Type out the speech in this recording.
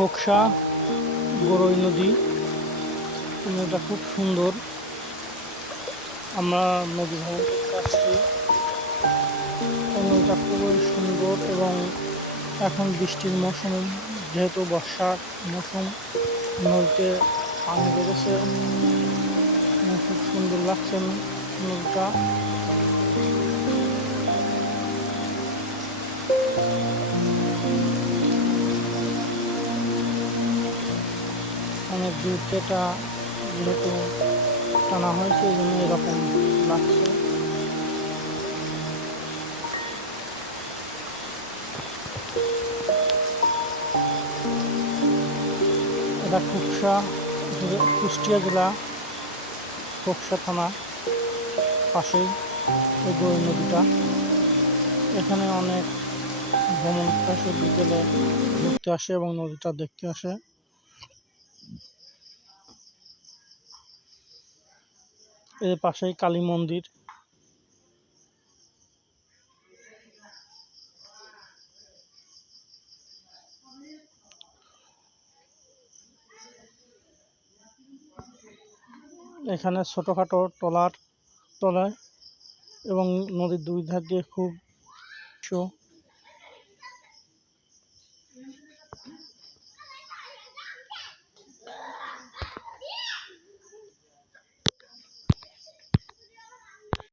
খোকসা বড়ই নদী। নদীটা খুব সুন্দর। আমরা নদী ভ্রমণ করতে আসছি। নদীটা খুবই সুন্দর এবং এখন বৃষ্টির মৌসুম, যেহেতু বর্ষার মৌসুম, নদীতে পানি বেড়েছে। খুব সুন্দর লাগছে নদীটা। অনেক দূর থেকে যেহেতু টানা হয়েছে, এই জন্য এরকম লাগছে। এটা খোকসা, কুষ্টিয়া জেলা, খোকসা থানা পাশেই এই বড়ই নদীটা। এখানে অনেক ভ্রমণ আসে, বিকেলে ঘুরতে আসে এবং নদীটা দেখতে আসে। এর পাশেই কালী মন্দির। এখানে ছোটখাটো ট্রলার চলে এবং নদীর দুই ধার দিয়ে খুব